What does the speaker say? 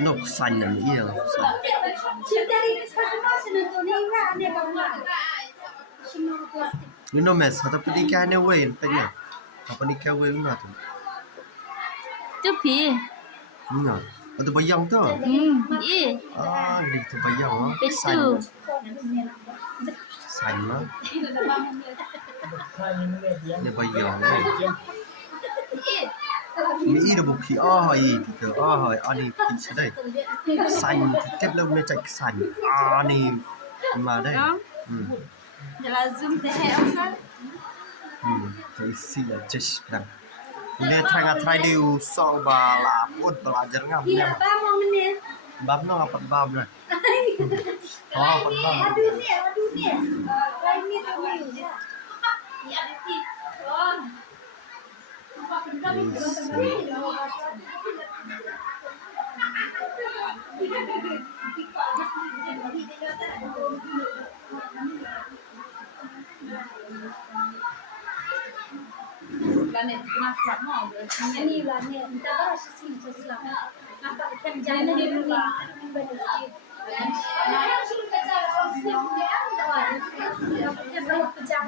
Nó xanh là gì đâu. Nó mẹ sao tao đi cái này vậy phải nhỉ? Apa ni kau yang mana tu? Tepi. Mana? Itu bayang tu? Iya. Ah, ni tu bayang ah. Itu. Xanh mà. Ni bayang ni. Ni dah bukti ai kita ani kita đây. Xanh tiếp lâu mới chạy xanh. Ni mà đây. Jalan zoom teh apa? Thì xí là chết nè. Dia try dia so bala pun belajar ngam. Iya, bam mau menit. Bab no apa bab lah. Oh, apa bab. Aduh ni. Ini tu ni. Iya, di. Oh. Planet masak mau ke? Ini planet. Kita baru sih sesuatu. Nampak kan jalan di rumah. Nah, sudah kerja. Sudah kerja.